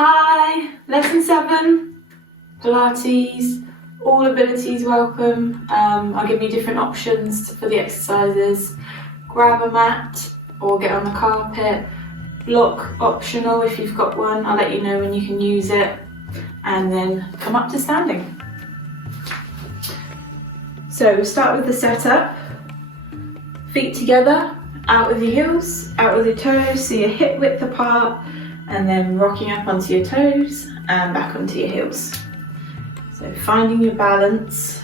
Hi, lesson 7, Pilates, all abilities welcome. I'll give you different options for the exercises. Grab a mat or get on the carpet. Block optional if you've got one, I'll let you know when you can use it. And then come up to standing. So we'll start with the setup. Feet together, out with your heels, out with your toes, so you're hip width apart, and then rocking up onto your toes and back onto your heels. So finding your balance,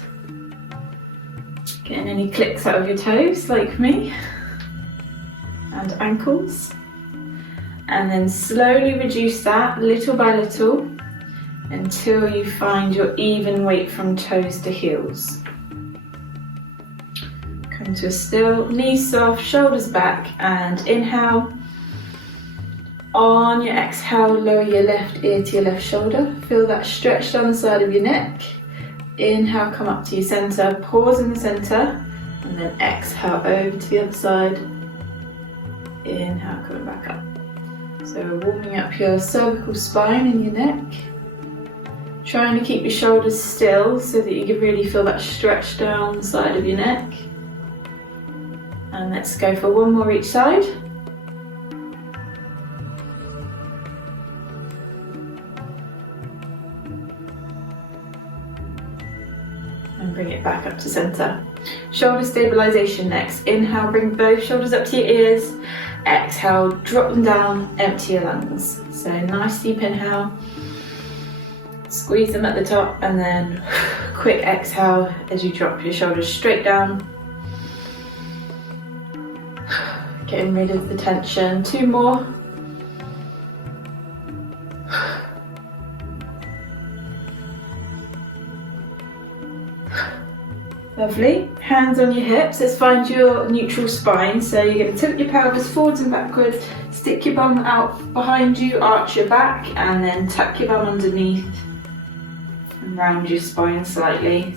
getting any clicks out of your toes like me, and ankles. And then slowly reduce that little by little until you find your even weight from toes to heels. Come to a still, knees soft, shoulders back, and inhale. On your exhale, lower your left ear to your left shoulder. Feel that stretch down the side of your neck. Inhale, come up to your centre, pause in the centre, and then exhale over to the other side. Inhale, coming back up. So warming up your cervical spine and your neck. Trying to keep your shoulders still so that you can really feel that stretch down the side of your neck. And let's go for one more each side. And bring it back up to centre. Shoulder stabilisation next. Inhale, bring both shoulders up to your ears. Exhale, drop them down, empty your lungs. So nice deep inhale. Squeeze them at the top, and then quick exhale as you drop your shoulders straight down. Getting rid of the tension. 2 more. Lovely. Hands on your hips. Let's find your neutral spine. So you're going to tilt your pelvis forwards and backwards, stick your bum out behind you, arch your back, and then tuck your bum underneath and round your spine slightly.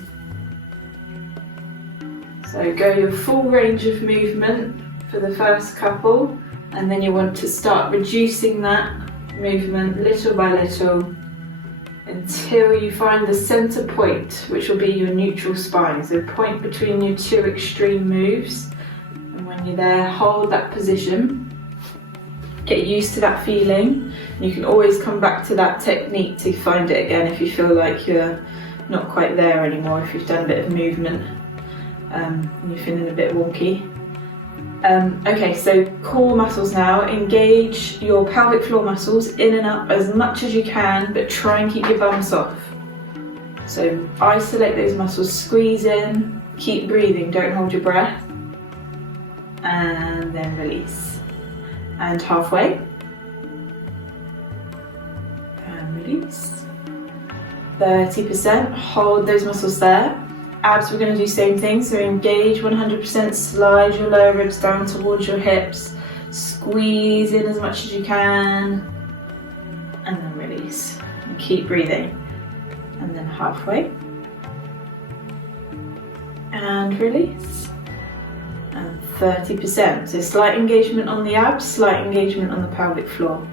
So go your full range of movement for the first couple, and then you want to start reducing that movement little by little until you find the center point, which will be your neutral spine. So point between your 2 extreme moves, and when you're there, hold that position. Get used to that feeling. You can always come back to that technique to find it again if you feel like you're not quite there anymore, if you've done a bit of movement and you're feeling a bit wonky. Okay, so core muscles now. Engage your pelvic floor muscles in and up as much as you can, but try and keep your bum soft. So isolate those muscles, squeeze in, keep breathing, don't hold your breath, and then release. And halfway, and release. 30%, hold those muscles there. Abs, we're going to do the same thing, so engage 100%, slide your lower ribs down towards your hips, squeeze in as much as you can, and then release. And keep breathing. And then halfway, and release. And 30%, so slight engagement on the abs, slight engagement on the pelvic floor.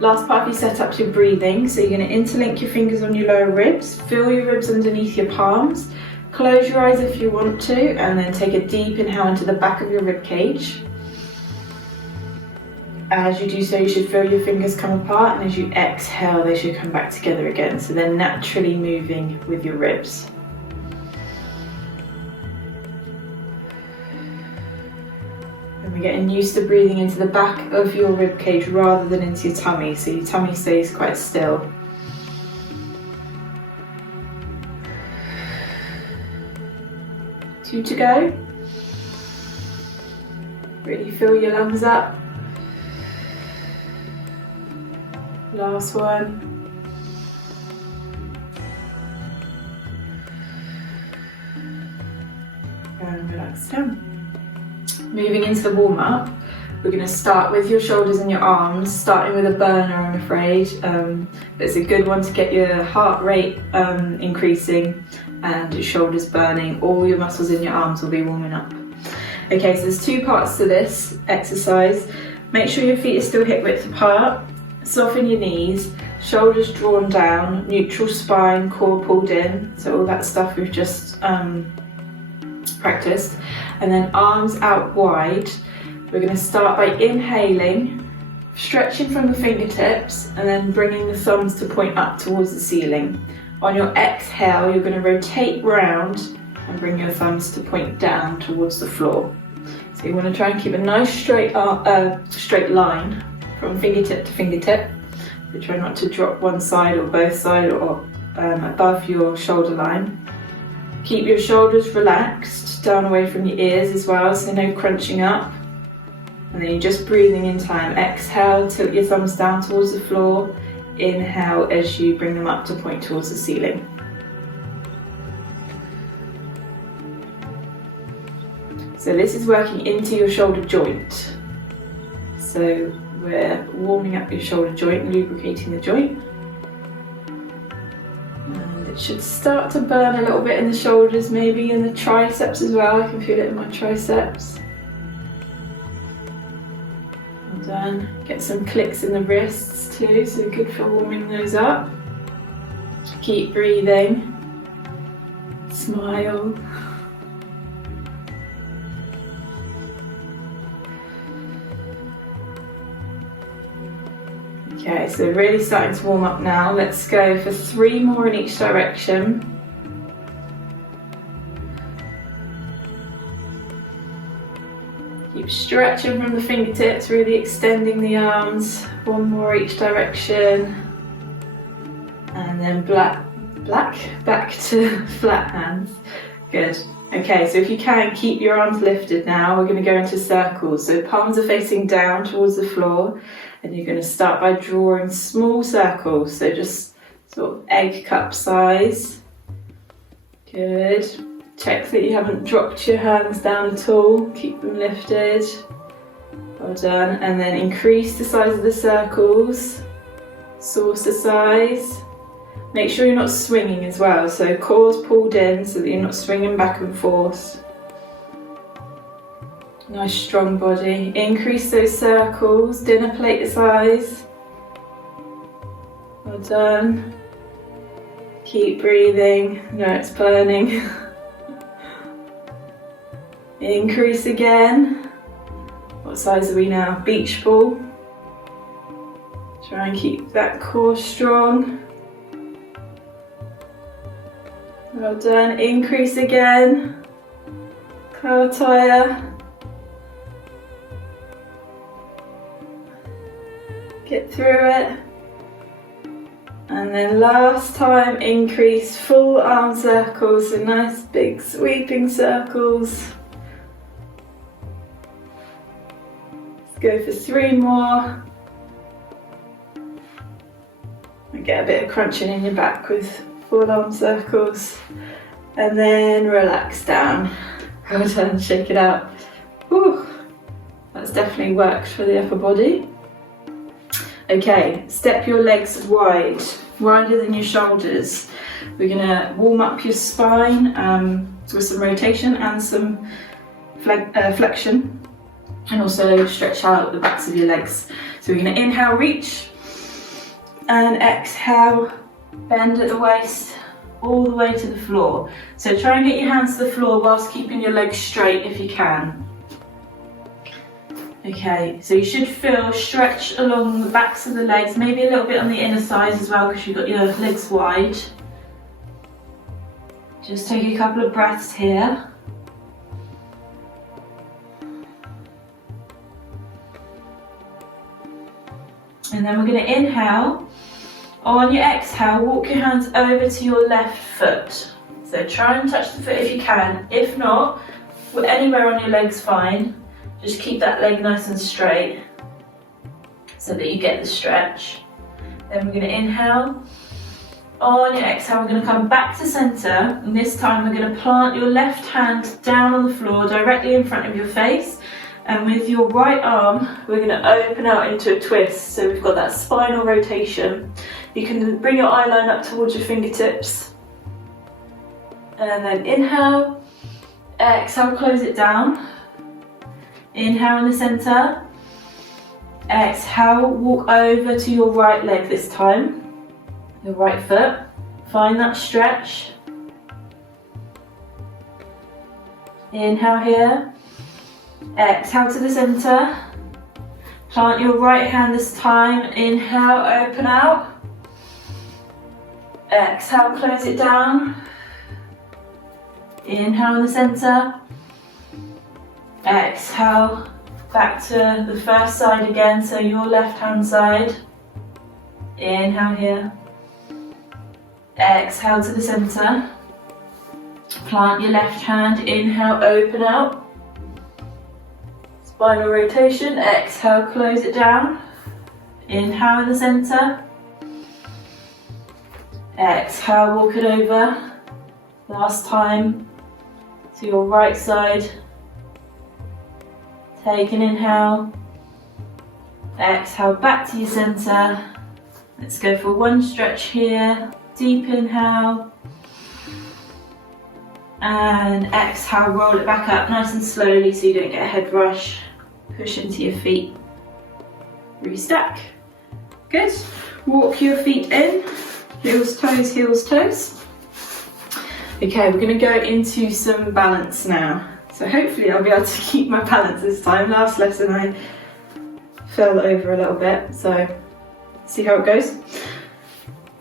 Last part of your setup, your breathing, so you're going to interlink your fingers on your lower ribs, feel your ribs underneath your palms. Close your eyes if you want to, and then take a deep inhale into the back of your rib cage. As you do so, you should feel your fingers come apart, and as you exhale, they should come back together again. So they're naturally moving with your ribs. And we're getting used to breathing into the back of your rib cage rather than into your tummy, so your tummy stays quite still. 2 to go. Really fill your lungs up. Last one. And relax down. Moving into the warm up, we're going to start with your shoulders and your arms, starting with a burner, I'm afraid. But it's a good one to get your heart rate increasing and your shoulders burning. All your muscles in your arms will be warming up. Okay, so there's 2 parts to this exercise. Make sure your feet are still hip width apart. Soften your knees. shoulders drawn down, neutral spine, core pulled in, so all that stuff we've just practiced. And then arms out wide. We're going to start by inhaling, stretching from the fingertips, and then bringing the thumbs to point up towards the ceiling. On your exhale, you're going to rotate round and bring your thumbs to point down towards the floor. So you want to try and keep a nice straight line from fingertip to fingertip. So try not to drop one side or both sides or above your shoulder line. Keep your shoulders relaxed, down away from your ears as well, so no crunching up. And then you're just breathing in time. Exhale, tilt your thumbs down towards the floor. Inhale as you bring them up to point towards the ceiling. So this is working into your shoulder joint. So we're warming up your shoulder joint, lubricating the joint. And it should start to burn a little bit in the shoulders, maybe in the triceps as well. I can feel it in my triceps. Well done. Get some clicks in the wrists too, so good for warming those up. Keep breathing. Smile. Okay, so really starting to warm up now. Let's go for 3 more in each direction. Keep stretching from the fingertips, really extending the arms. 1 more each direction. And then back to flat hands. Good. Okay, so if you can, keep your arms lifted now. We're going to go into circles. So palms are facing down towards the floor. And you're going to start by drawing small circles, so just sort of egg cup size. Good. Check that you haven't dropped your hands down at all. Keep them lifted. Well done. And then increase the size of the circles. Saucer size. Make sure you're not swinging as well, so core's pulled in so that you're not swinging back and forth. Nice strong body. Increase those circles, dinner plate size. Well done. Keep breathing. No, it's burning. Increase again. What size are we now? Beach ball. Try and keep that core strong. Well done. Increase again. Cow tire. Get through it. And then last time, increase full arm circles, so nice big sweeping circles. Let's go for 3 more. And get a bit of crunching in your back with full arm circles. And then relax down. Well done, shake it out. Whew. That's definitely worked for the upper body. Okay, step your legs wide, wider than your shoulders. We're going to warm up your spine with some rotation and some flexion, and also stretch out the backs of your legs. So we're going to inhale, reach, and exhale, bend at the waist, all the way to the floor. So try and get your hands to the floor whilst keeping your legs straight if you can. Okay, so you should feel stretch along the backs of the legs, maybe a little bit on the inner thighs as well because you've got your legs wide. Just take a couple of breaths here. And then we're going to inhale. On your exhale, walk your hands over to your left foot. So try and touch the foot if you can. If not, anywhere on your leg's fine. Just keep that leg nice and straight so that you get the stretch. Then we're going to inhale. On your exhale, we're going to come back to centre, and this time we're going to plant your left hand down on the floor directly in front of your face, and with your right arm we're going to open out into a twist, so we've got that spinal rotation. You can bring your eye line up towards your fingertips, and then inhale, exhale, close it down. Inhale in the centre, exhale, walk over to your right leg this time. your right foot. Find that stretch. Inhale here. Exhale to the center. Plant your right hand this time. Inhale, open out. Exhale, close it down. Inhale in the center. Exhale, back to the first side again, so your left hand side. Inhale here. Exhale to the center. Plant your left hand. Inhale, open out. Spinal rotation. Exhale, close it down. Inhale in the center. Exhale, walk it over. Last time to your right side. Take an inhale. Exhale, back to your center. Let's go for one stretch here. Deep inhale. And exhale, roll it back up nice and slowly so you don't get a head rush. Push into your feet. Restack. Good. Walk your feet in. Heels, toes, heels, toes. Okay, we're going to go into some balance now. So hopefully I'll be able to keep my balance this time. Last lesson I fell over a little bit, so see how it goes.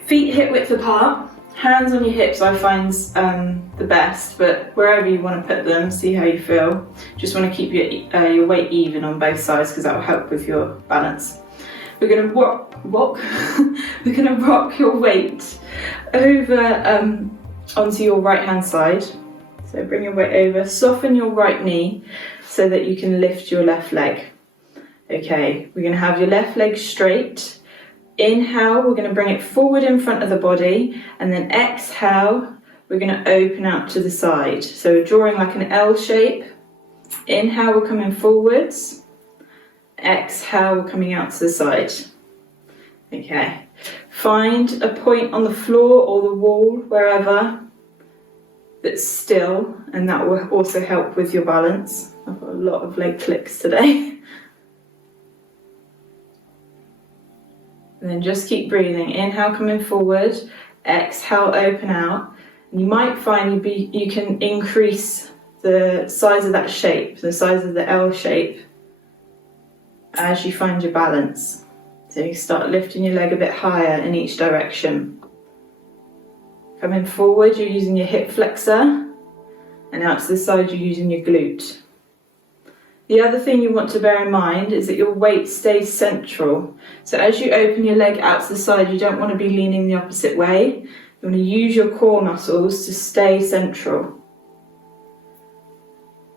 Feet hip width apart. Hands on your hips I find the best, but wherever you want to put them, see how you feel. Just want to keep your weight even on both sides because that will help with your balance. We're going to we're going to rock your weight over onto your right hand side. So bring your weight over, soften your right knee so that you can lift your left leg. Okay, we're going to have your left leg straight. Inhale, we're going to bring it forward in front of the body, and then exhale, we're going to open out to the side. So we're drawing like an L shape. Inhale, we're coming forwards. Exhale, we're coming out to the side. Okay, find a point on the floor or the wall, wherever, that's still, and that will also help with your balance. I've got a lot of leg clicks today. And then just keep breathing. Inhale, coming forward. Exhale, open out. And you might find you can increase the size of that shape, the size of the L shape, as you find your balance. So you start lifting your leg a bit higher in each direction. Coming forward, you're using your hip flexor, and out to the side, you're using your glute. The other thing you want to bear in mind is that your weight stays central. So as you open your leg out to the side, you don't want to be leaning the opposite way. You want to use your core muscles to stay central,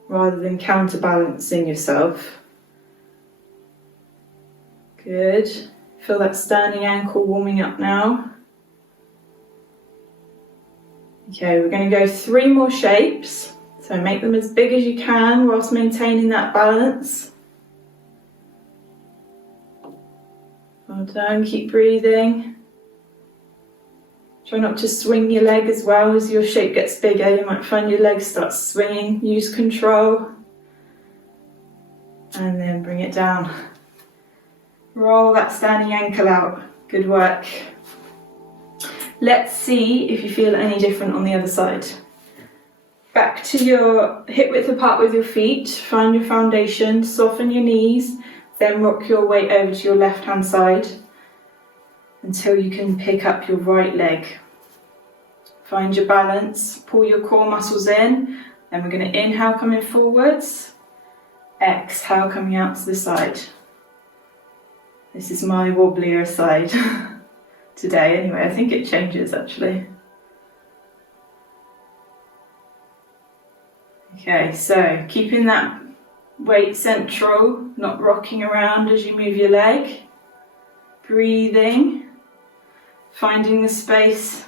rather than counterbalancing yourself. Good. Feel that standing ankle warming up now. Okay, we're going to go 3 more shapes. So make them as big as you can whilst maintaining that balance. Well done, keep breathing. Try not to swing your leg as well. As your shape gets bigger, you might find your legs start swinging. Use control. And then bring it down. Roll that standing ankle out. Good work. Let's see if you feel any different on the other side. Back to your hip width apart with your feet. Find your foundation, soften your knees, then rock your weight over to your left hand side until you can pick up your right leg. Find your balance, pull your core muscles in, then we're going to inhale coming forwards, exhale coming out to the side. This is my wobblier side today anyway. I think it changes actually. Okay, so keeping that weight central, not rocking around as you move your leg. Breathing, finding the space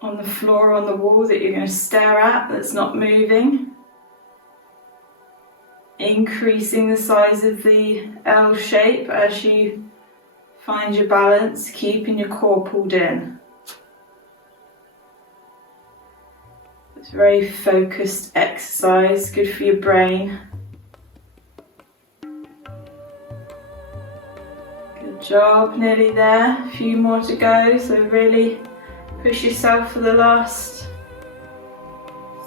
on the floor, on the wall that you're going to stare at that's not moving. Increasing the size of the L shape as you find your balance, keeping your core pulled in. It's a very focused exercise, good for your brain. Good job, nearly there. A few more to go, so really push yourself for the last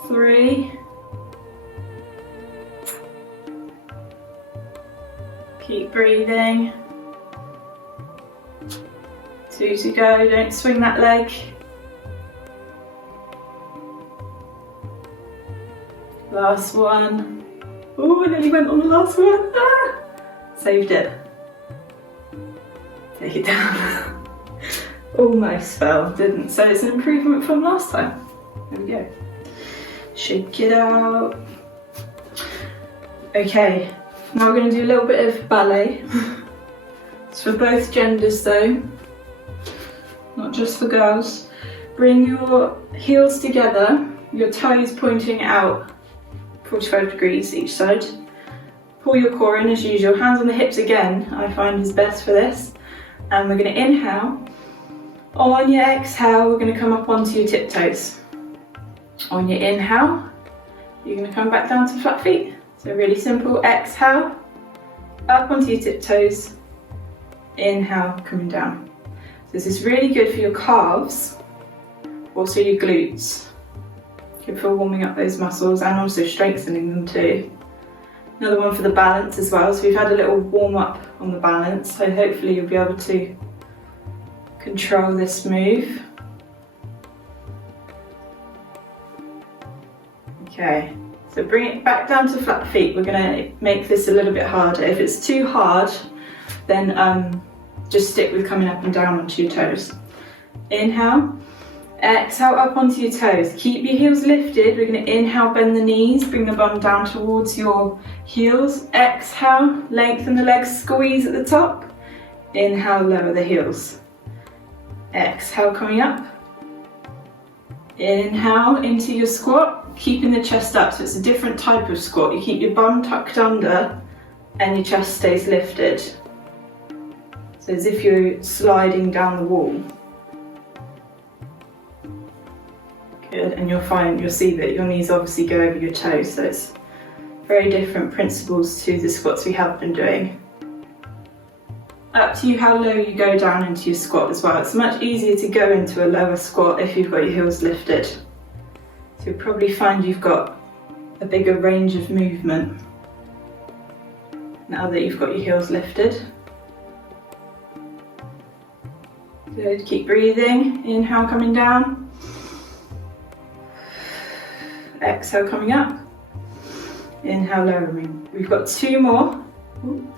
3. Keep breathing. 2 to go, don't swing that leg. Last one. Oh, I nearly went on the last one. Ah! Saved it. Take it down. Almost fell, didn't. So it's an improvement from last time. There we go. Shake it out. Okay, now we're going to do a little bit of ballet. It's for both genders though, not just for girls. Bring your heels together, your toes pointing out 45 degrees each side. Pull your core in as usual, hands on the hips again, I find is best for this. And we're going to inhale. On your exhale, we're going to come up onto your tiptoes. On your inhale, you're going to come back down to flat feet. So really simple, exhale, up onto your tiptoes, inhale, coming down. So this is really good for your calves, also your glutes. Good for warming up those muscles and also strengthening them too. Another one for the balance as well. So we've had a little warm up on the balance, so hopefully you'll be able to control this move. Okay, so bring it back down to flat feet. We're going to make this a little bit harder. If it's too hard, then just stick with coming up and down onto your toes. Inhale, exhale up onto your toes. Keep your heels lifted. We're going to inhale, bend the knees, bring the bum down towards your heels. Exhale, lengthen the legs, squeeze at the top. Inhale, lower the heels. Exhale, coming up. Inhale into your squat, keeping the chest up, so it's a different type of squat. You keep your bum tucked under and your chest stays lifted. So as if you're sliding down the wall. Good, and you'll see that your knees obviously go over your toes, so it's very different principles to the squats we have been doing. Up to you how low you go down into your squat as well. It's much easier to go into a lower squat if you've got your heels lifted. So you'll probably find you've got a bigger range of movement now that you've got your heels lifted. Good, keep breathing. Inhale, coming down. Exhale, coming up. Inhale, lowering. We've got 2 more. Ooh.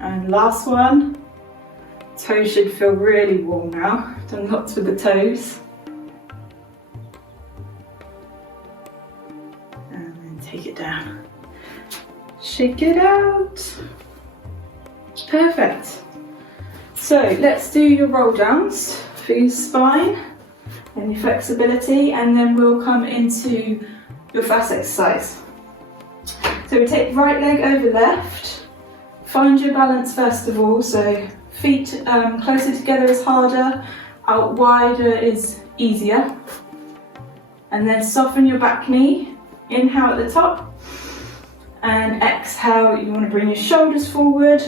And last one. Toes should feel really warm now. Done lots with the toes. And then take it down. Shake it out. Perfect. So let's do your roll downs for your spine and your flexibility, and then we'll come into your fast exercise. So we take right leg over left. Find your balance first of all, so feet closer together is harder, out wider is easier. And then soften your back knee, inhale at the top, and exhale, you want to bring your shoulders forward,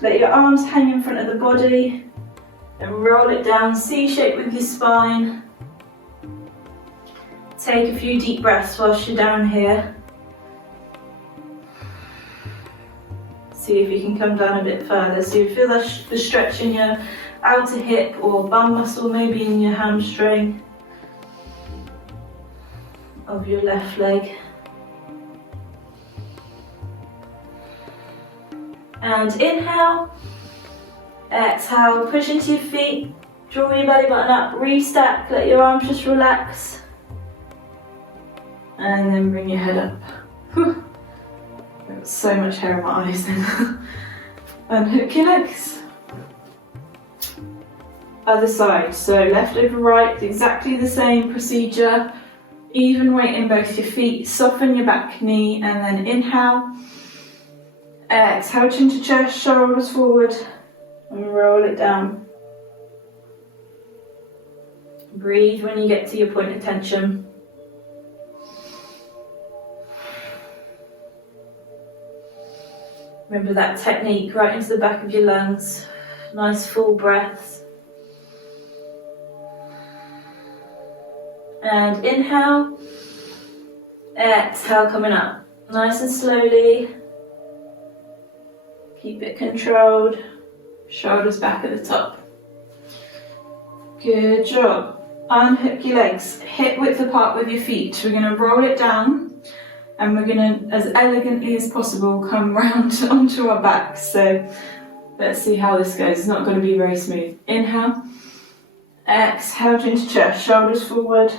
let your arms hang in front of the body, and roll it down, C-shape with your spine. Take a few deep breaths whilst you're down here. See if you can come down a bit further. So you feel the stretch in your outer hip or bum muscle, maybe in your hamstring of your left leg. And inhale, exhale, push into your feet, draw your belly button up, restack, let your arms just relax. And then bring your head up. Whew. I've got so much hair in my eyes then. Unhook your legs. Other side, so left over right, exactly the same procedure. Even weight in both your feet, soften your back knee, and then inhale. Exhale, chin to chest, shoulders forward, and roll it down. Breathe when you get to your point of tension. Remember that technique, right into the back of your lungs. Nice full breaths. And inhale, exhale, coming up. Nice and slowly. Keep it controlled. Shoulders back at the top. Good job. Unhook your legs, hip width apart with your feet. We're going to roll it down and we're going to, as elegantly as possible, come round onto our backs. So let's see how this goes. It's not going to be very smooth. Inhale, exhale into chest, shoulders forward,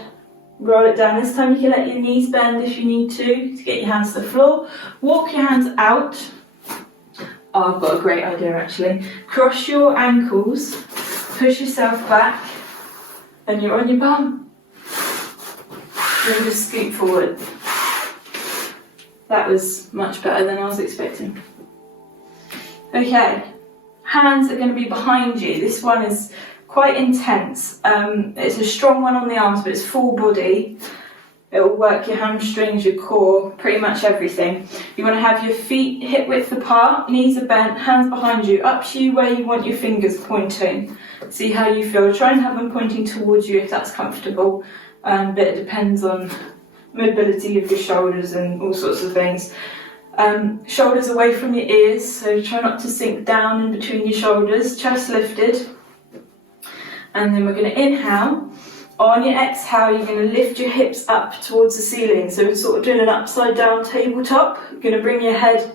roll it down. This time you can let your knees bend if you need to get your hands to the floor. Walk your hands out. Oh, I've got a great idea actually. Cross your ankles, push yourself back, and you're on your bum. Then just scoot forward. That was much better than I was expecting. Okay, hands are going to be behind you. This one is quite intense. It's a strong one on the arms, but it's full body. It will work your hamstrings, your core, pretty much everything. You want to have your feet hip width apart, knees are bent, hands behind you, up to you where you want your fingers pointing. See how you feel. Try and have them pointing towards you if that's comfortable, but it depends on mobility of your shoulders and all sorts of things. Shoulders away from your ears, so try not to sink down in between your shoulders, chest lifted. And then we're going to inhale. On your exhale, you're going to lift your hips up towards the ceiling. So we're sort of doing an upside down tabletop. You're going to bring your head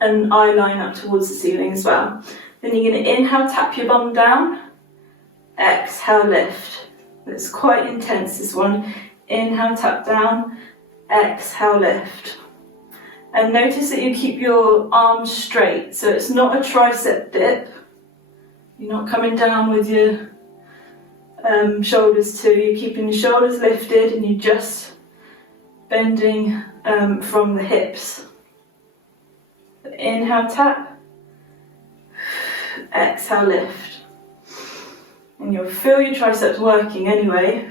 and eye line up towards the ceiling as well. Then you're going to inhale, tap your bum down. Exhale, lift. It's quite intense, this one. Inhale, tap down. Exhale, lift. And notice that you keep your arms straight. So it's not a tricep dip. You're not coming down with your shoulders too. You're keeping your shoulders lifted and you're just bending from the hips. Inhale, tap. Exhale, lift. And you'll feel your triceps working anyway.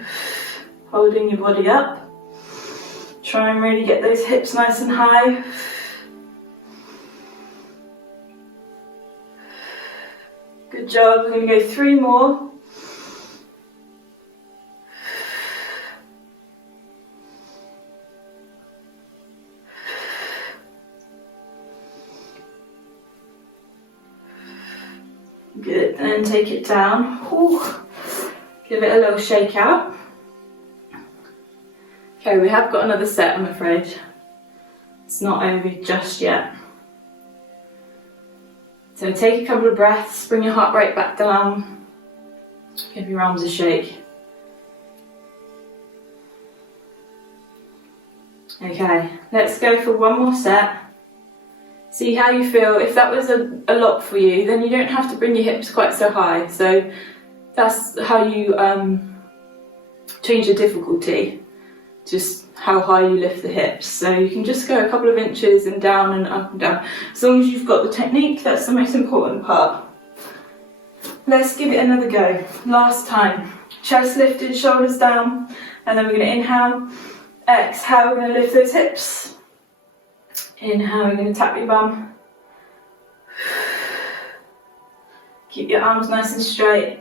Holding your body up. Try and really get those hips nice and high. Good job. We're going to go 3 more. Good, and then take it down. Ooh. Give it a little shake out. Okay, we have got another set, I'm afraid. It's not over just yet. So take a couple of breaths, bring your heart rate back down. Give your arms a shake. Okay, let's go for one more set. See how you feel. If that was a lot for you, then you don't have to bring your hips quite so high. So that's how you change the difficulty, just how high you lift the hips. So you can just go a couple of inches and down and up and down. As long as you've got the technique, that's the most important part. Let's give it another go. Last time. Chest lifted, shoulders down, and then we're going to inhale. Exhale, we're going to lift those hips. Inhale, we're going to tap your bum. Keep your arms nice and straight.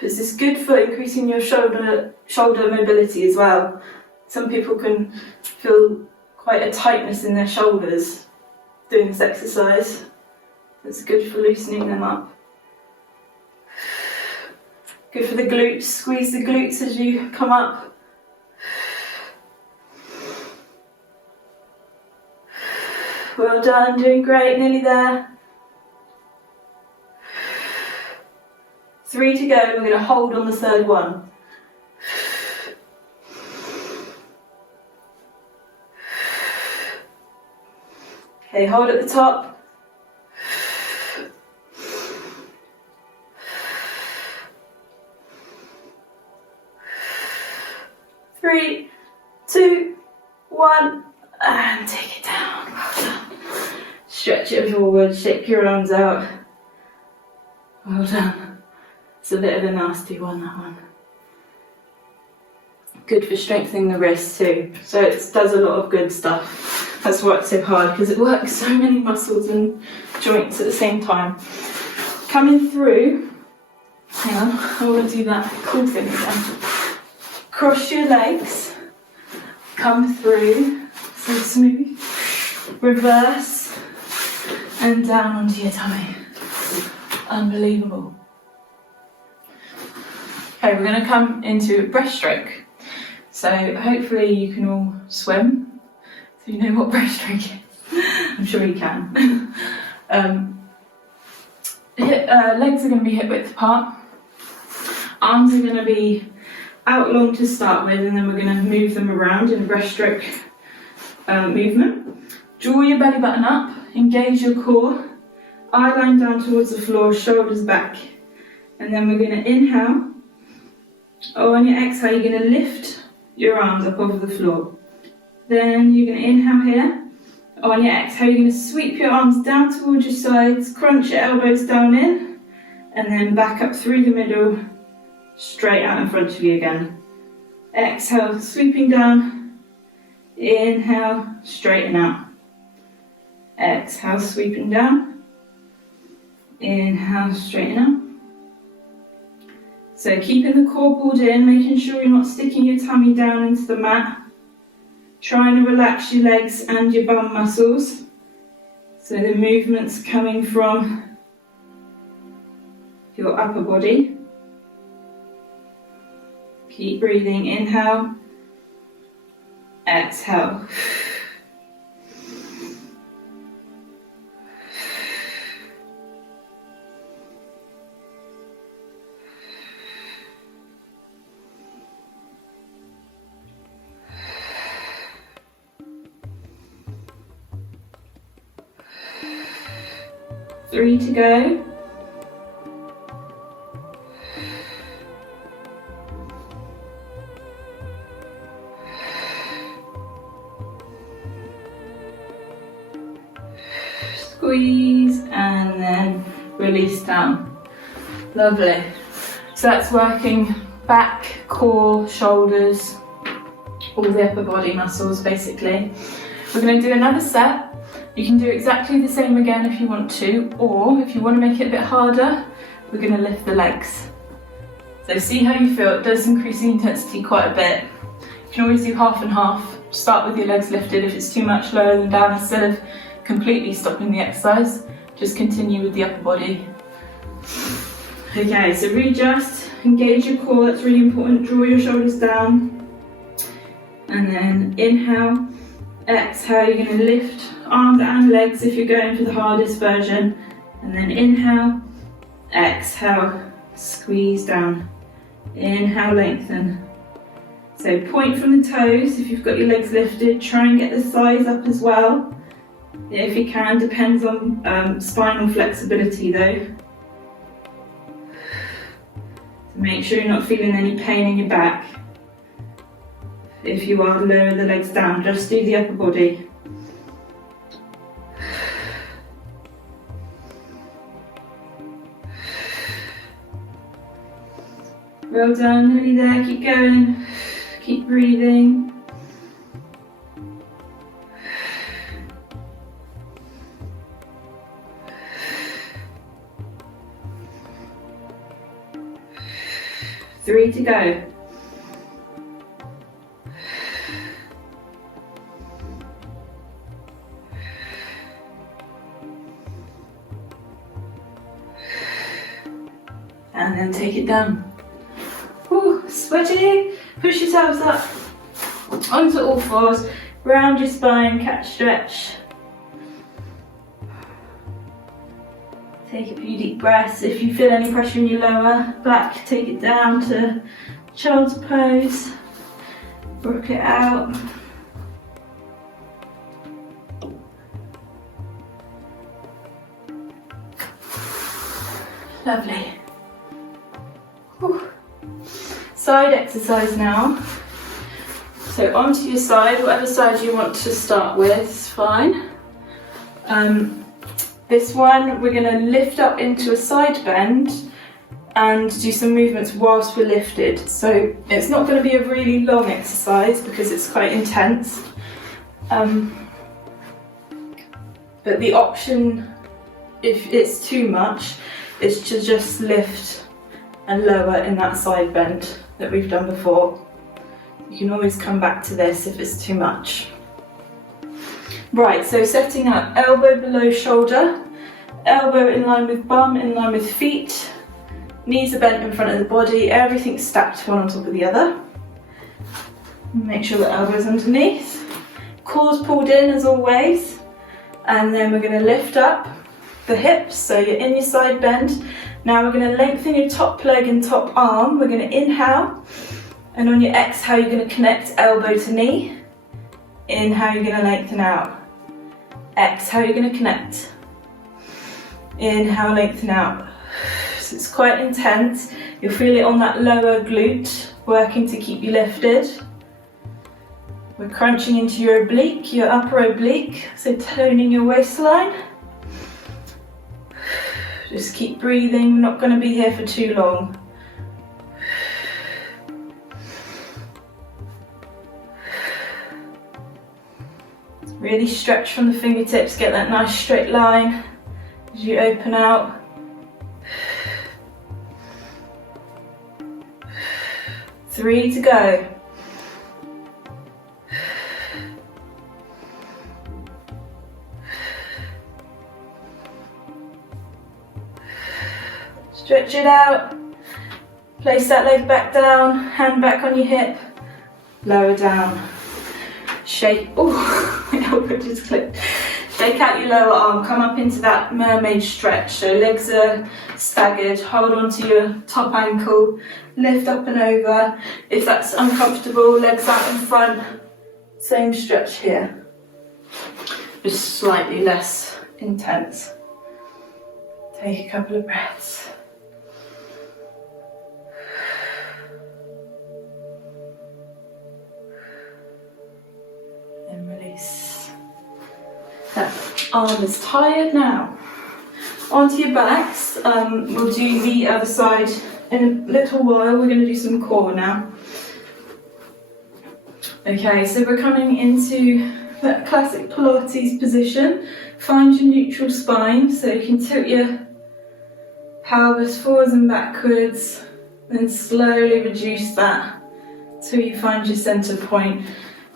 This is good for increasing your shoulder mobility as well. Some people can feel quite a tightness in their shoulders doing this exercise. It's good for loosening them up. Good for the glutes. Squeeze the glutes as you come up. Well done, doing great, nearly there. 3 to go, we're going to hold on the third one. Okay, hold at the top. 3, 2, 1, and take it down. Well done. Stretch it forward, shake your arms out. Well done. It's a bit of a nasty one, that one. Good for strengthening the wrists too. So it does a lot of good stuff. That's why it's so hard, because it works so many muscles and joints at the same time. Coming through, hang on, I want to do that cool thing again. Cross your legs, come through, so smooth, reverse, and down onto your tummy. Unbelievable. Okay, we're going to come into breaststroke. So hopefully you can all swim, so you know what breaststroke is. I'm sure you can. Legs are going to be hip width apart. Arms are going to be out long to start with, and then we're going to move them around in a breaststroke movement. Draw your belly button up, engage your core, eye line down towards the floor, shoulders back. And then we're going to inhale. On your exhale, you're going to lift your arms up over the floor. Then you're going to inhale here. On your exhale, you're going to sweep your arms down towards your sides, crunch your elbows down in, and then back up through the middle, straight out in front of you again. Exhale, sweeping down. Inhale, straighten out. Exhale, sweeping down. Inhale, straighten out. So keeping the core pulled in, making sure you're not sticking your tummy down into the mat. Trying to relax your legs and your bum muscles. So the movement's coming from your upper body. Keep breathing, inhale, exhale. Three to go. Squeeze and then release down. Lovely. So that's working back, core, shoulders, all the upper body muscles basically. We're going to do another set. You can do exactly the same again if you want to, or if you want to make it a bit harder, we're going to lift the legs. So see how you feel. It does increase the intensity quite a bit. You can always do half and half. Start with your legs lifted. If it's too much, lower them down. Instead of completely stopping the exercise, just continue with the upper body. Okay, so readjust, engage your core, that's really important. Draw your shoulders down, and then inhale, exhale. You're going to lift arms and legs if you're going for the hardest version, and then inhale, exhale, squeeze down, inhale, lengthen. So point from the toes if you've got your legs lifted. Try and get the thighs up as well if you can, depends on spinal flexibility though. So make sure you're not feeling any pain in your back. If you are, lower the legs down, just do the upper body. Well done, nearly there, keep going, keep breathing. Three to go. And then take it down. Ooh, sweaty. Push yourselves up onto all fours. Round your spine, cat stretch. Take a few deep breaths. If you feel any pressure in your lower back, take it down to child's pose. Rock it out. Lovely. Whew. Side exercise now. So onto your side, whatever side you want to start with is fine. This one we're going to lift up into a side bend and do some movements whilst we're lifted. So it's not going to be a really long exercise because it's quite intense. But the option, if it's too much, is to just lift and lower in that side bend that we've done before. You can always come back to this if it's too much. Right, so setting up elbow below shoulder, elbow in line with bum, in line with feet, knees are bent in front of the body, everything stacked one on top of the other. Make sure the elbow's underneath. Core's pulled in as always, and then we're going to lift up the hips, so you're in your side bend. Now we're going to lengthen your top leg and top arm. We're going to inhale, and on your exhale you're going to connect elbow to knee. Inhale, you're going to lengthen out. Exhale, you're going to connect. Inhale, lengthen out. So it's quite intense. You'll feel it on that lower glute, working to keep you lifted. We're crunching into your oblique, your upper oblique, so toning your waistline. Just keep breathing, we're not going to be here for too long. Really stretch from the fingertips, get that nice straight line as you open out. Three to go. Stretch it out. Place that leg back down, hand back on your hip, lower down. Shake, oh, my elbow just clipped. Shake out your lower arm, come up into that mermaid stretch. So legs are staggered, hold on to your top ankle, lift up and over. If that's uncomfortable, legs out in front. Same stretch here, just slightly less intense. Take a couple of breaths. And release. That arm is tired now. Onto your backs. We'll do the other side in a little while. We're going to do some core now. Okay, so we're coming into that classic Pilates position. Find your neutral spine, so you can tilt your pelvis forwards and backwards, then slowly reduce that till you find your centre point.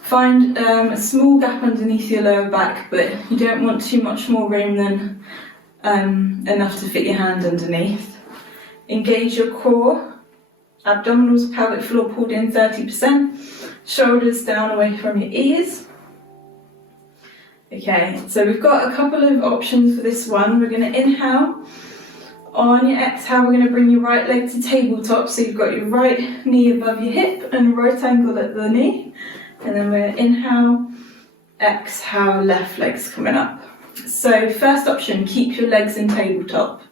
Find a small gap underneath your lower back, but you don't want too much more room than enough to fit your hand underneath. Engage your core, abdominals, pelvic floor pulled in 30%, shoulders down away from your ears. Okay, so we've got a couple of options for this one. We're going to inhale. On your exhale, we're going to bring your right leg to tabletop, so you've got your right knee above your hip and right angle at the knee. And then we're inhale, exhale, left leg's coming up. So first option, keep your legs in tabletop.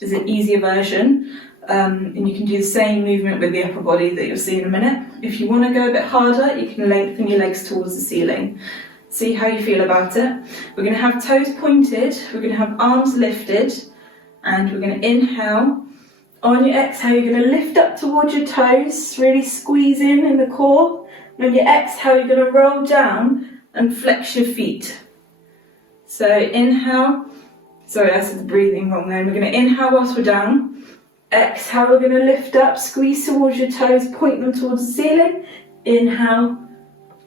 Is an easier version, and you can do the same movement with the upper body that you'll see in a minute. If you want to go a bit harder, you can lengthen your legs towards the ceiling. See how you feel about it. We're going to have toes pointed, we're going to have arms lifted, and we're going to inhale. On your exhale, you're going to lift up towards your toes, really squeeze in the core. And on your exhale, you're going to roll down and flex your feet. So inhale, sorry, I said the breathing wrong then. We're going to inhale whilst we're down. Exhale, we're going to lift up, squeeze towards your toes, point them towards the ceiling. Inhale,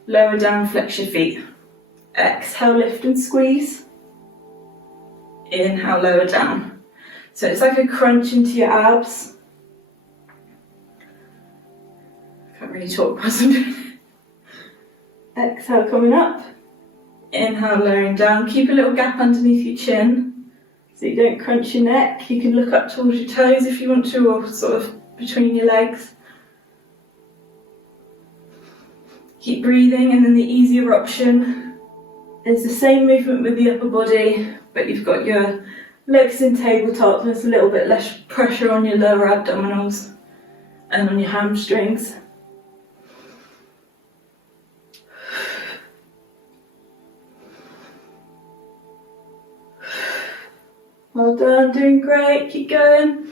lower down, flex your feet. Exhale, lift and squeeze. Inhale, lower down. So it's like a crunch into your abs. Can't really talk whilst I'm doing it. Exhale, coming up. Inhale, lowering down. Keep a little gap underneath your chin so you don't crunch your neck. You can look up towards your toes if you want to, or sort of between your legs. Keep breathing, and then the easier option is the same movement with the upper body, but you've got your legs in tabletop. There's a little bit less pressure on your lower abdominals and on your hamstrings. Well done, doing great, keep going.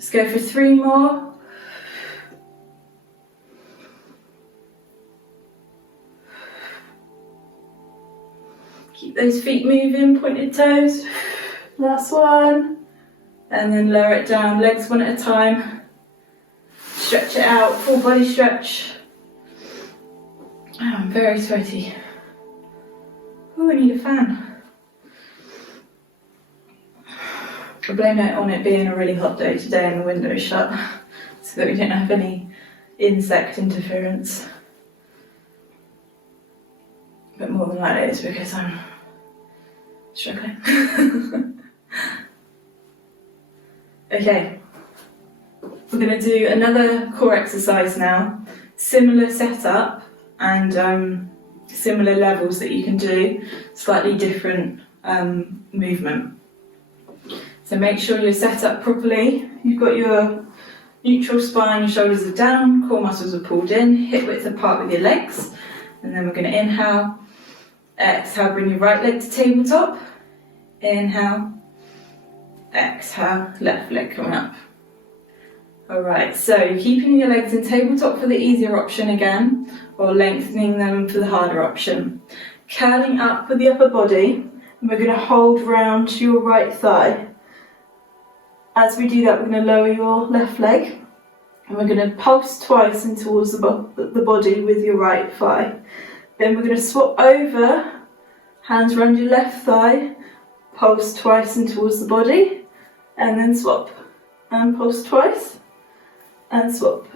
Let's go for 3 more. Keep those feet moving, pointed toes. Last one. And then lower it down, legs one at a time. Stretch it out, full body stretch. Oh, I'm very sweaty. Oh, I need a fan. I blame it on it being a really hot day today and the window is shut so that we don't have any insect interference. But more than likely it's because I'm struggling. Okay, we're going to do another core exercise now. Similar setup and similar levels that you can do, slightly different movement. So make sure you're set up properly. You've got your neutral spine, your shoulders are down, core muscles are pulled in, hip width apart with your legs. And then we're going to inhale, exhale, bring your right leg to tabletop. Inhale, exhale, left leg coming up. Alright, so keeping your legs in tabletop for the easier option again, or lengthening them for the harder option. Curling up with the upper body, and we're going to hold round to your right thigh. As we do that, we're going to lower your left leg, and we're going to pulse twice in towards the body with your right thigh. Then we're going to swap over, hands around your left thigh, pulse twice in towards the body, and then swap, and pulse twice, and swap,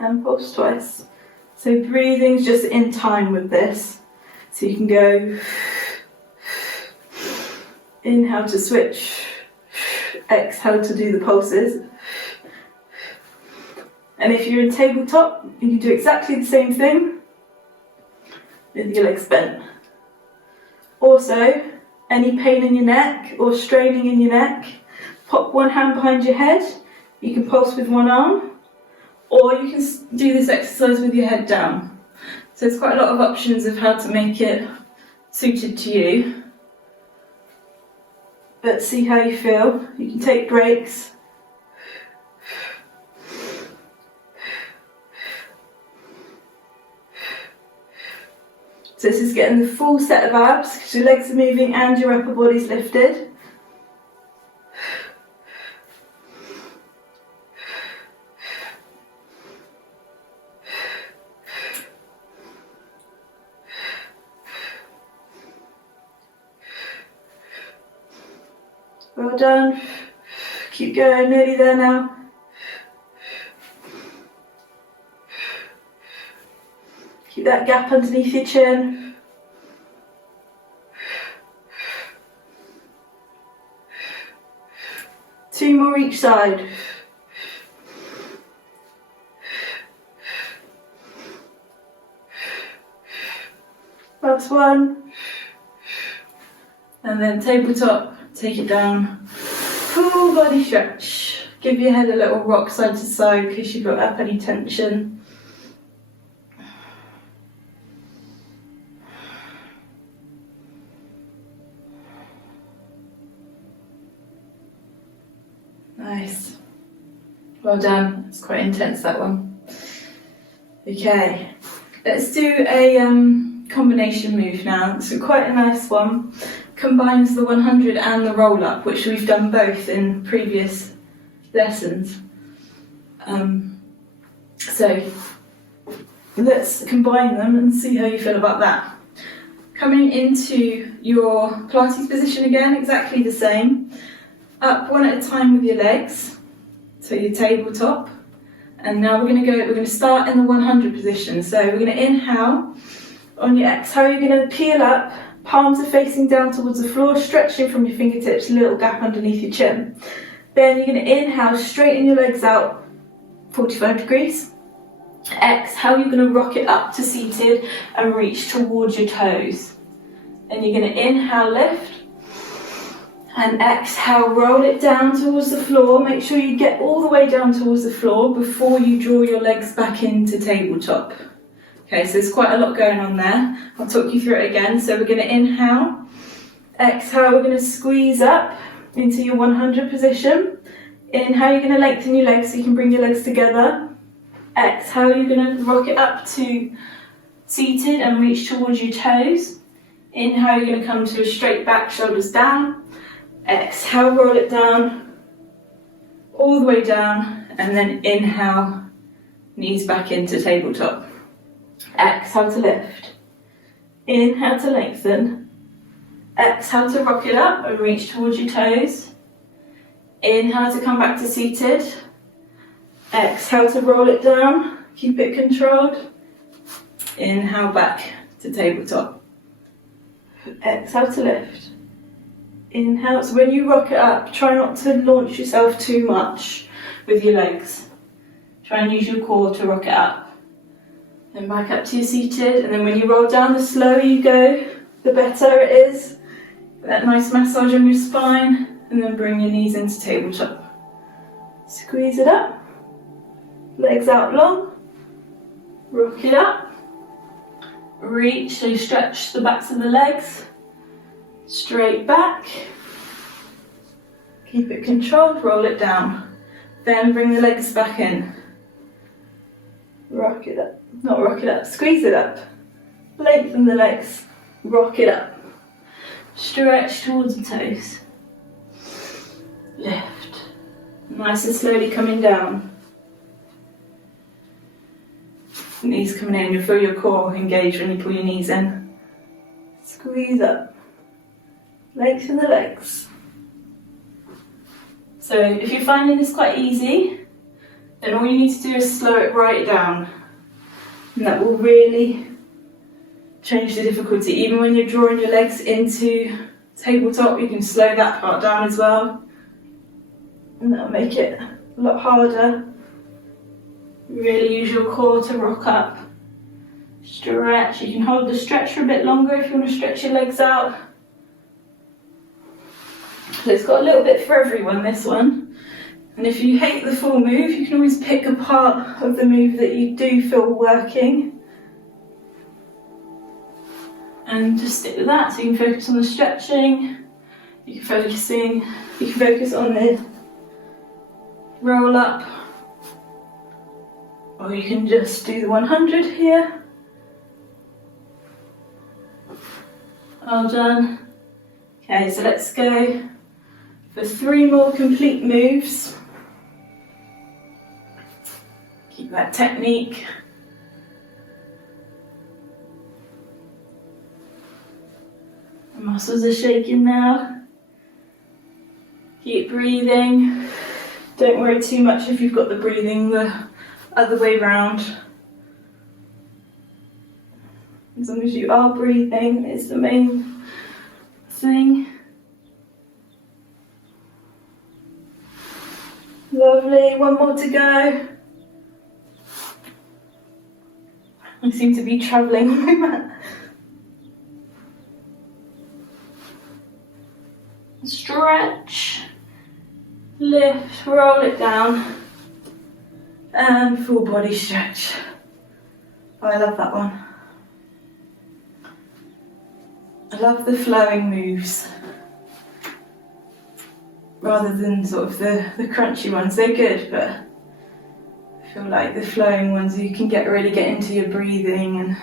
and pulse twice. So breathing's just in time with this. So you can go, inhale to switch, exhale to do the pulses. And if you're in tabletop, you can do exactly the same thing with your legs bent. Also, any pain in your neck or straining in your neck, pop one hand behind your head. You can pulse with one arm, or you can do this exercise with your head down. So there's quite a lot of options of how to make it suited to you. But see how you feel. You can take breaks. So this is getting the full set of abs because your legs are moving and your upper body's lifted. Well done. Keep going, nearly there now. Keep that gap underneath your chin. Two more each side. Last one. And then tabletop, take it down. Full body stretch. Give your head a little rock side to side in case you've got up any tension. Nice. Well done. It's quite intense, that one. Okay, let's do a combination move now. It's quite a nice one. Combines the 100 and the roll up, which we've done both in previous lessons. So let's combine them and see how you feel about that. Coming into your Pilates position again, exactly the same. Up one at a time with your legs, so your tabletop. And now we're going to start in the 100 position. So we're going to inhale. On your exhale, you're going to peel up. Palms are facing down towards the floor, stretching from your fingertips, a little gap underneath your chin. Then you're going to inhale, straighten your legs out, 45 degrees. Exhale, you're going to rock it up to seated and reach towards your toes. Then you're going to inhale, lift. And exhale, roll it down towards the floor. Make sure you get all the way down towards the floor before you draw your legs back into tabletop. Okay, so there's quite a lot going on there. I'll talk you through it again. So we're going to inhale, exhale, we're going to squeeze up into your 100 position. Inhale, you're going to lengthen your legs so you can bring your legs together. Exhale, you're going to rock it up to seated and reach towards your toes. Inhale, you're going to come to a straight back, shoulders down. Exhale, roll it down, all the way down, and then inhale, knees back into tabletop. Exhale to lift. Inhale to lengthen. Exhale to rock it up and reach towards your toes. Inhale to come back to seated. Exhale to roll it down, keep it controlled. Inhale back to tabletop. Exhale to lift. Inhale, so when you rock it up, try not to launch yourself too much with your legs. Try and use your core to rock it up. Then back up to your seated, and then when you roll down, the slower you go, the better it is. That nice massage on your spine, and then bring your knees into tabletop. Squeeze it up. Legs out long, rock it up, reach, so you stretch the backs of the legs, straight back, keep it controlled, roll it down, then bring the legs back in, rock it up, not rock it up, squeeze it up, lengthen the legs, rock it up, stretch towards the toes, lift, nice and slowly coming down. Knees coming in, you'll feel your core engage when you pull your knees in. Squeeze up. Lengthen the legs. So if you're finding this quite easy, then all you need to do is slow it right down. And that will really change the difficulty. Even when you're drawing your legs into tabletop, you can slow that part down as well. And that'll make it a lot harder. Really use your core to rock up. Stretch. You can hold the stretch for a bit longer if you want to stretch your legs out. So it's got a little bit for everyone, this one. And if you hate the full move, you can always pick a part of the move that you do feel working. And just stick with that. So you can focus on the stretching. You can focus on the roll up. Or you can just do the 100 here. Well done. Okay, so let's go for 3 more complete moves. Keep that technique. The muscles are shaking now. Keep breathing. Don't worry too much if you've got the breathing the other way round. As long as you are breathing is the main thing. Lovely, 1 more to go. I seem to be travelling on my mat. Stretch, lift, roll it down. And full body stretch. Oh, I love that one. I love the flowing moves rather than sort of the crunchy ones. They're good, but I feel like the flowing ones you can really get into your breathing and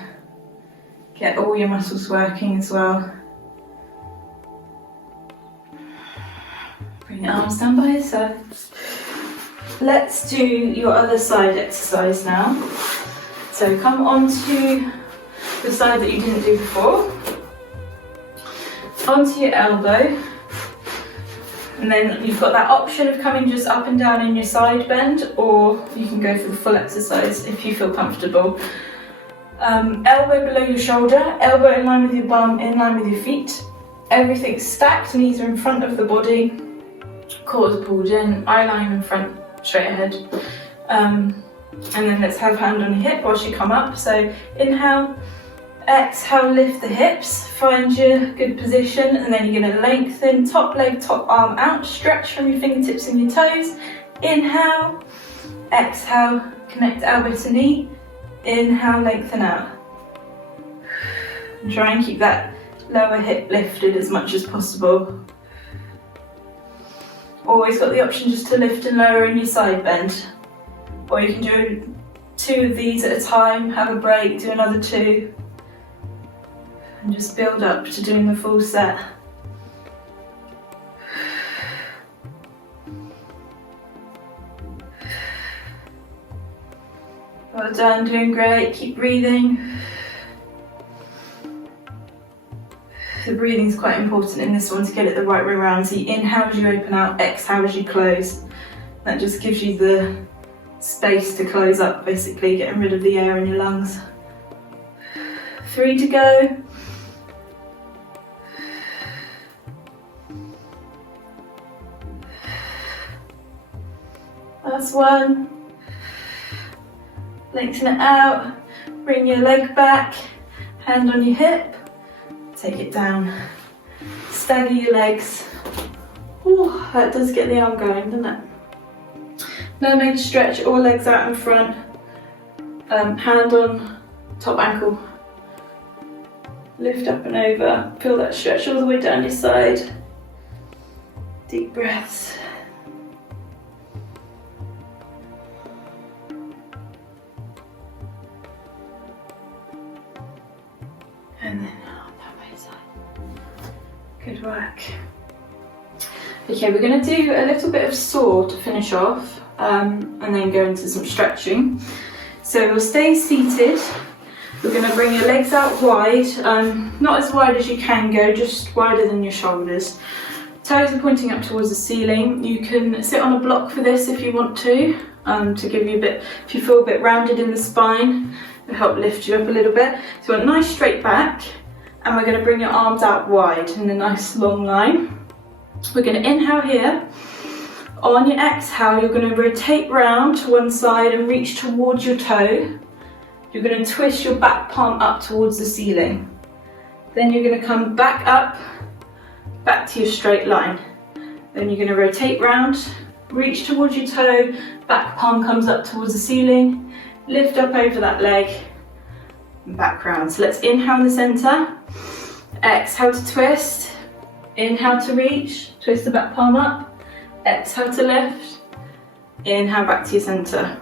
get all your muscles working as well. Bring your arms down by your sides. Let's do your other side exercise now. So come onto the side that you didn't do before. Onto your elbow. And then you've got that option of coming just up and down in your side bend, or you can go for the full exercise if you feel comfortable. Elbow below your shoulder, elbow in line with your bum, in line with your feet. Everything's stacked, knees are in front of the body. Core's pulled in, eye line in front, straight ahead. And then let's have hand on your hip whilst you come up. So inhale, exhale, lift the hips, find your good position, and then you're going to lengthen top leg, top arm out, stretch from your fingertips and your toes. Inhale, exhale, connect elbow to knee, inhale, lengthen out. And try and keep that lower hip lifted as much as possible. Always got the option just to lift and lower in your side bend. Or you can do 2 of these at a time, have a break, do another 2. And just build up to doing the full set. Well done, doing great, keep breathing. The breathing is quite important in this one to get it the right way around. So you inhale as you open out, exhale as you close. That just gives you the space to close up, basically, getting rid of the air in your lungs. 3 to go. Last one. Lengthen it out, bring your leg back, hand on your hip, take it down. Stagger your legs. Ooh, that does get the arm going, doesn't it? Now make a stretch, all legs out in front, hand on top ankle. Lift up and over, feel that stretch all the way down your side. Deep breaths. And then on that way side. Good work. Okay, we're going to do a little bit of saw to finish off, and then go into some stretching. So we'll stay seated. We're going to bring your legs out wide, not as wide as you can go, just wider than your shoulders. Toes are pointing up towards the ceiling. You can sit on a block for this if you want to give you a bit, if you feel a bit rounded in the spine. It'll help lift you up a little bit. So you want a nice straight back, and we're going to bring your arms out wide in a nice long line. We're going to inhale here. On your exhale, you're going to rotate round to one side and reach towards your toe. You're going to twist your back palm up towards the ceiling. Then you're going to come back up, back to your straight line. Then you're going to rotate round, reach towards your toe, back palm comes up towards the ceiling, lift up over that leg, and back round. So let's inhale in the centre, exhale to twist, inhale to reach, twist the back palm up, exhale to lift, inhale back to your centre,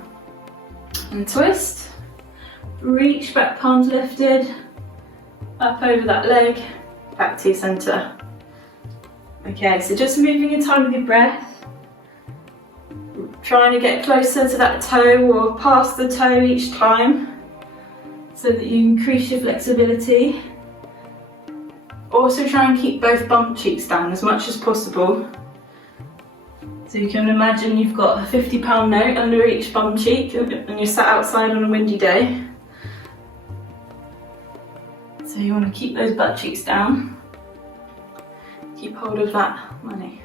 and twist, reach, back palms lifted, up over that leg, back to your centre. Okay, so just moving in time with your breath, trying to get closer to that toe or past the toe each time so that you increase your flexibility. Also try and keep both bump cheeks down as much as possible. So you can imagine you've got a £50 note under each bum cheek and you're sat outside on a windy day. So you want to keep those butt cheeks down. Keep hold of that money.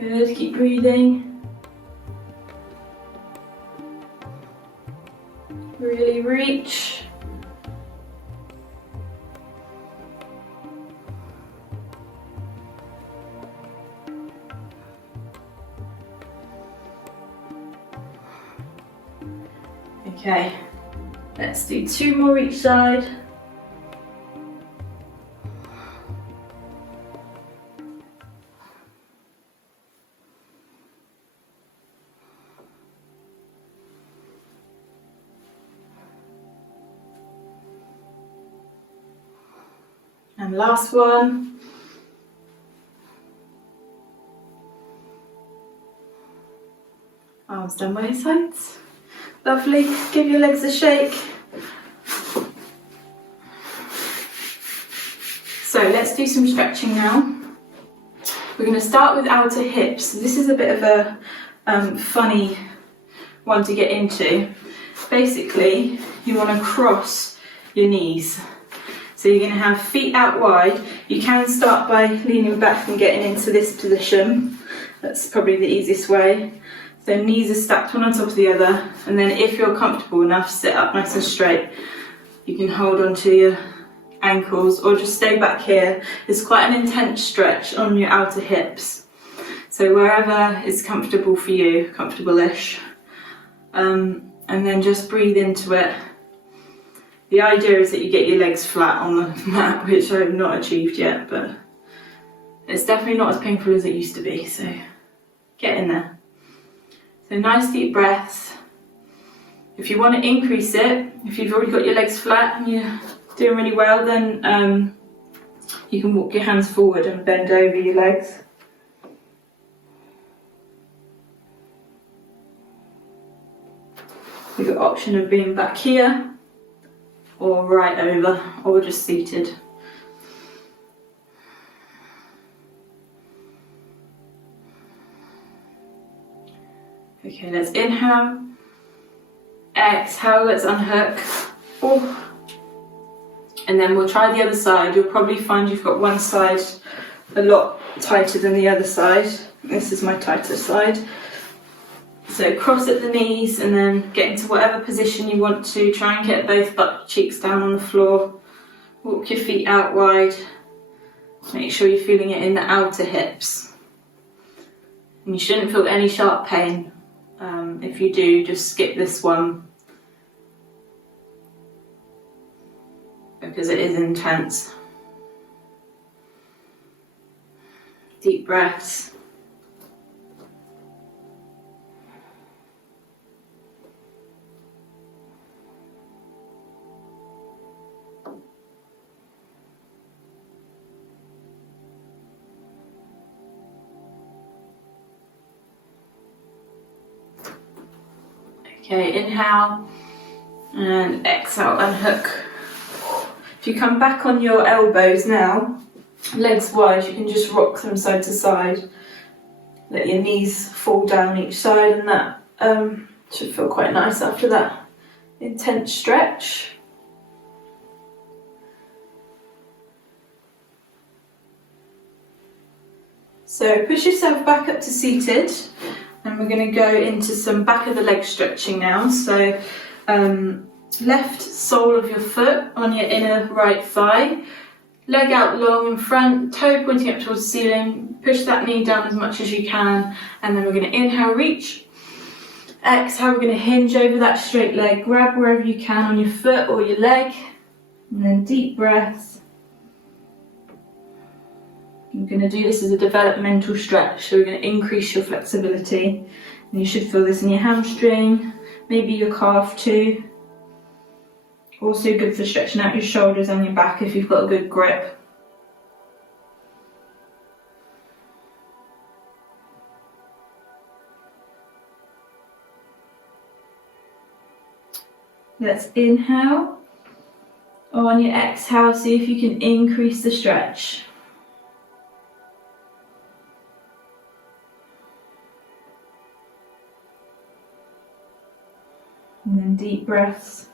Good, keep breathing. Really reach. Okay, let's do 2 more each side. And last one. Arms down by your sides. Lovely, give your legs a shake. So let's do some stretching now. We're going to start with outer hips. This is a bit of a funny one to get into. Basically, you want to cross your knees. So you're going to have feet out wide. You can start by leaning back and getting into this position. That's probably the easiest way. So knees are stacked one on top of the other, and then if you're comfortable enough, sit up nice and straight. You can hold on to your ankles or just stay back here. It's quite an intense stretch on your outer hips. So wherever is comfortable for you, comfortable-ish. And then just breathe into it. The idea is that you get your legs flat on the mat, which I've not achieved yet, but it's definitely not as painful as it used to be, so get in there. So nice deep breaths. If you want to increase it, if you've already got your legs flat and you're doing really well, then you can walk your hands forward and bend over your legs. You've got the option of being back here, or right over, or just seated. Okay, let's inhale. Exhale, let's unhook. Oh. And then we'll try the other side. You'll probably find you've got one side a lot tighter than the other side. This is my tighter side. So cross at the knees and then get into whatever position you want to. Try and get both butt cheeks down on the floor. Walk your feet out wide. Make sure you're feeling it in the outer hips. And you shouldn't feel any sharp pain. If you do, just skip this one, because it is intense. Deep breaths. Okay, inhale and exhale, unhook. If you come back on your elbows now, legs wide, you can just rock them side to side. Let your knees fall down each side, and that should feel quite nice after that intense stretch. So push yourself back up to seated. And we're going to go into some back of the leg stretching now. So left sole of your foot on your inner right thigh, leg out long in front, toe pointing up towards the ceiling, push that knee down as much as you can, and then we're going to inhale, reach. Exhale, we're going to hinge over that straight leg, grab wherever you can on your foot or your leg, and then deep breaths. You're going to do this as a developmental stretch, so we're going to increase your flexibility, and you should feel this in your hamstring, maybe your calf too. Also good for stretching out your shoulders and your back if you've got a good grip. Let's inhale. On your exhale, see if you can increase the stretch. And then deep breaths.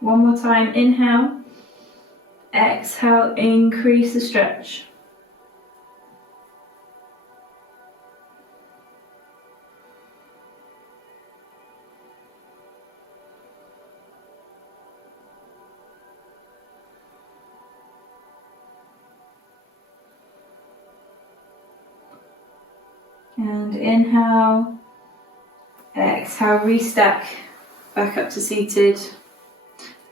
One more time, inhale. Exhale, increase the stretch. And inhale, exhale, restack, back up to seated.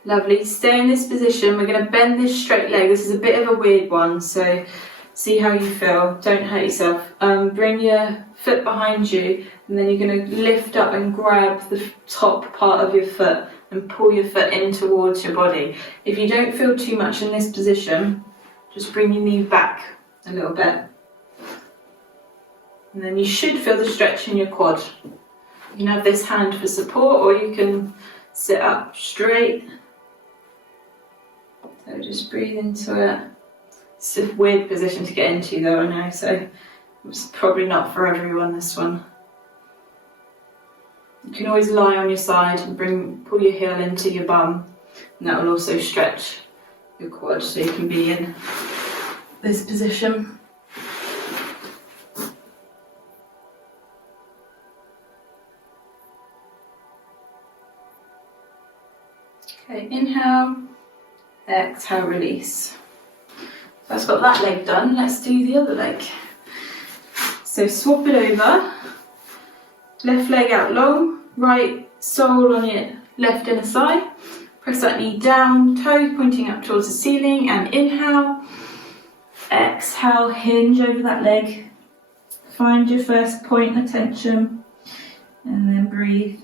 Lovely, stay in this position. We're going to bend this straight leg. This is a bit of a weird one, so see how you feel. Don't hurt yourself. Bring your foot behind you, and then you're going to lift up and grab the top part of your foot and pull your foot in towards your body. If you don't feel too much in this position, just bring your knee back a little bit. And then you should feel the stretch in your quad. You can have this hand for support, or you can sit up straight. So just breathe into it. It's a weird position to get into though, I know, so it's probably not for everyone, this one. You can always lie on your side and pull your heel into your bum, and that will also stretch your quad, so you can be in this position. Okay, inhale, exhale, release. That's got that leg done, let's do the other leg. So swap it over, left leg out long, right sole on your left inner thigh, press that knee down, toes pointing up towards the ceiling, and inhale, exhale, hinge over that leg, find your first point of tension, and then breathe.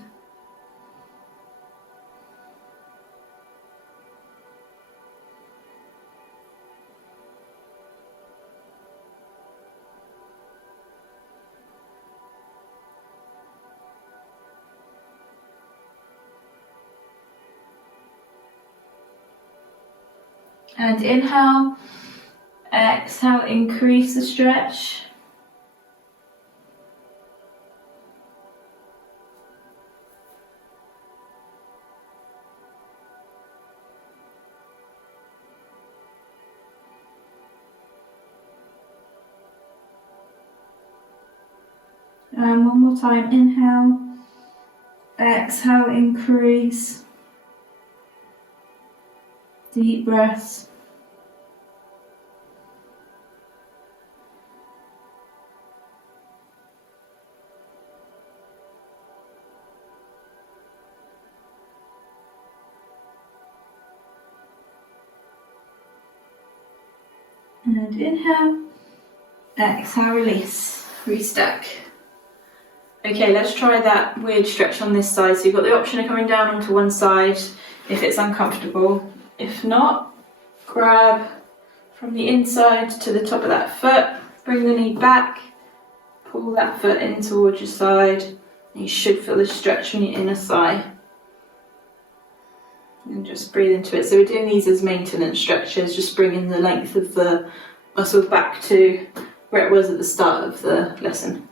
And inhale, exhale, increase the stretch. And one more time, inhale, exhale, increase. Deep breaths. And inhale, exhale, release, restack. Okay, let's try that weird stretch on this side. So you've got the option of coming down onto one side if it's uncomfortable. If not, grab from the inside to the top of that foot, bring the knee back, pull that foot in towards your side, and you should feel the stretch from your inner thigh. And just breathe into it. So we're doing these as maintenance stretches, just bringing the length of the muscle back to where it was at the start of the lesson.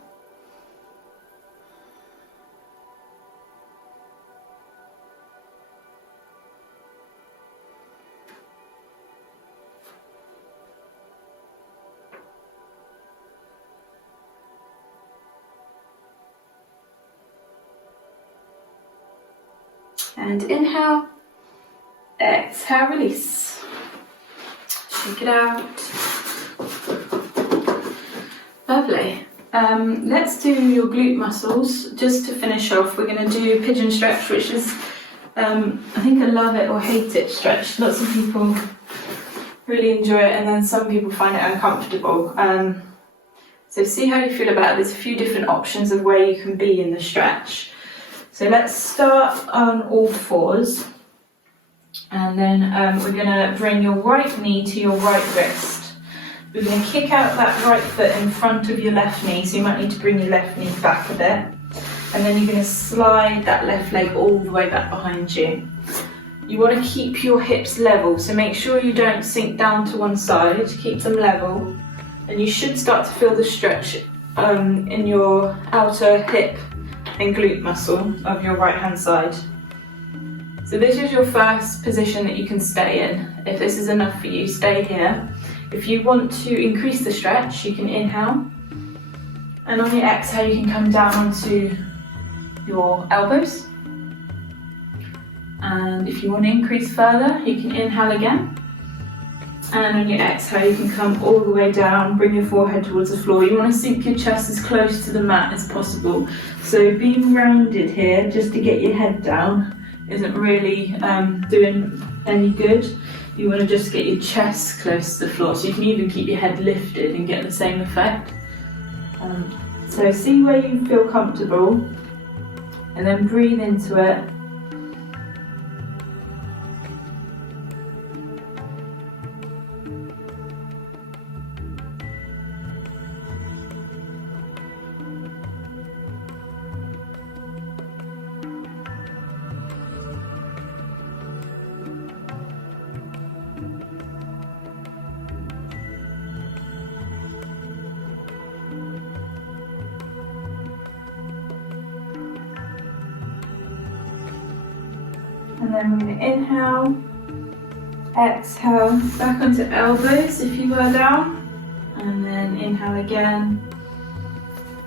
And inhale, exhale, release. Shake it out. Lovely. Let's do your glute muscles. Just to finish off, we're going to do pigeon stretch, which is, I think, a love it or hate it stretch. Lots of people really enjoy it, and then some people find it uncomfortable. So see how you feel about it. There's a few different options of where you can be in the stretch. So let's start on all fours, and then we're going to bring your right knee to your right wrist. We're going to kick out that right foot in front of your left knee, so you might need to bring your left knee back a bit. And then you're going to slide that left leg all the way back behind you. You want to keep your hips level, so make sure you don't sink down to one side, keep them level. And you should start to feel the stretch in your outer hip and glute muscle of your right hand side. So this is your first position that you can stay in. If this is enough for you, stay here. If you want to increase the stretch, you can inhale, and on your exhale you can come down onto your elbows, and if you want to increase further, you can inhale again, and on your exhale you can come all the way down, bring your forehead towards the floor. You want to sink your chest as close to the mat as possible. So being rounded here just to get your head down isn't really doing any good. You want to just get your chest close to the floor, so you can even keep your head lifted and get the same effect. So see where you feel comfortable, and then breathe into it. And then we're going to inhale, exhale, back onto elbows if you were down, and then inhale again,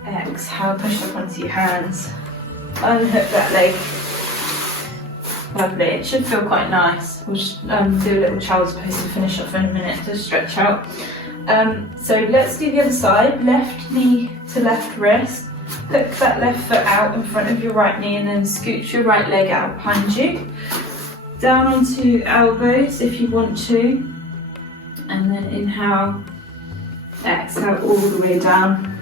exhale, push up onto your hands, unhook that leg, Lovely, it should feel quite nice. We'll just do a little child's pose to finish off in a minute to stretch out. So let's do the other side, left knee to left wrist. Hook that left foot out in front of your right knee and then scoot your right leg out behind you. Down onto elbows if you want to. And then inhale, exhale all the way down.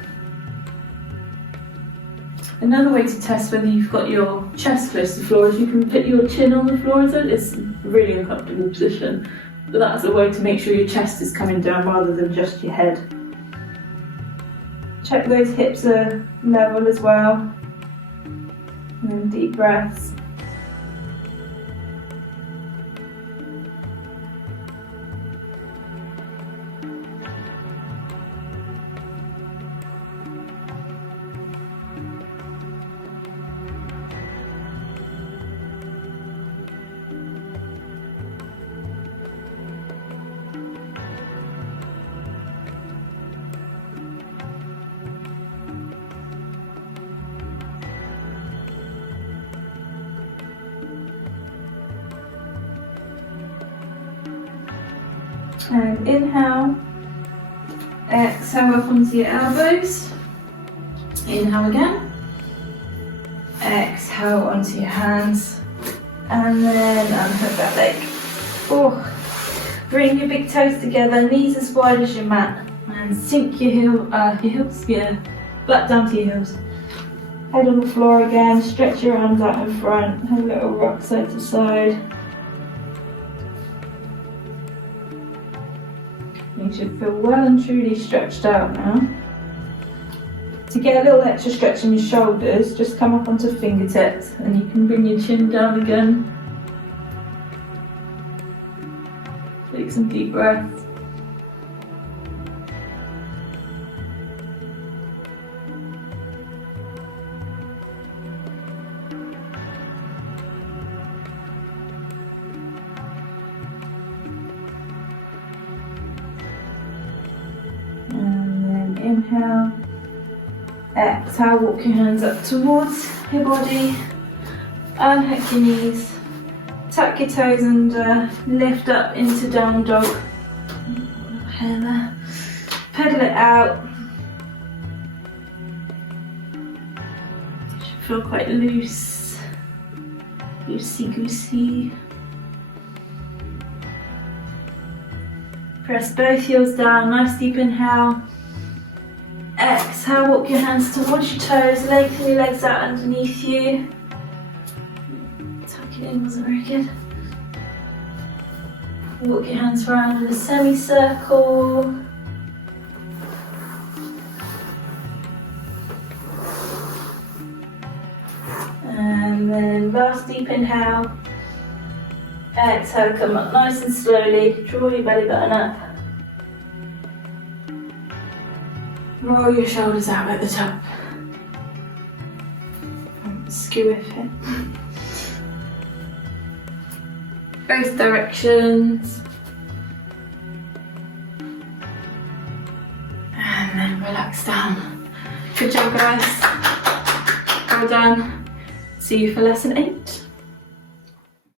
Another way to test whether you've got your chest close to the floor is you can put your chin on the floor. It's a really uncomfortable position, but that's a way to make sure your chest is coming down rather than just your head. Check those hips are level as well. And then deep breaths. And inhale, exhale up onto your elbows. Inhale again, exhale onto your hands, and then unhook that leg. Bring your big toes together, knees as wide as your mat, and sink your heels, flat down to your heels. Head on the floor again, stretch your arms out in front, have a little rock side to side. You should feel well and truly stretched out now. To get a little extra stretch in your shoulders, just come up onto fingertips and you can bring your chin down again. Take some deep breaths. Inhale, exhale, walk your hands up towards your body, unhook your knees, tuck your toes under, lift up into down dog, hair there, pedal it out, should feel quite loose, loosey-goosey. Press both heels down, nice deep inhale. Exhale, walk your hands towards your toes, lengthen your legs out underneath you. Tuck it in, wasn't very good. Walk your hands around in a semicircle. And then last deep inhale. Exhale, come up nice and slowly, draw your belly button up. Roll your shoulders out at the top. Skew with it. Both directions. And then relax down. Good job, guys. Well done. See you for lesson 8.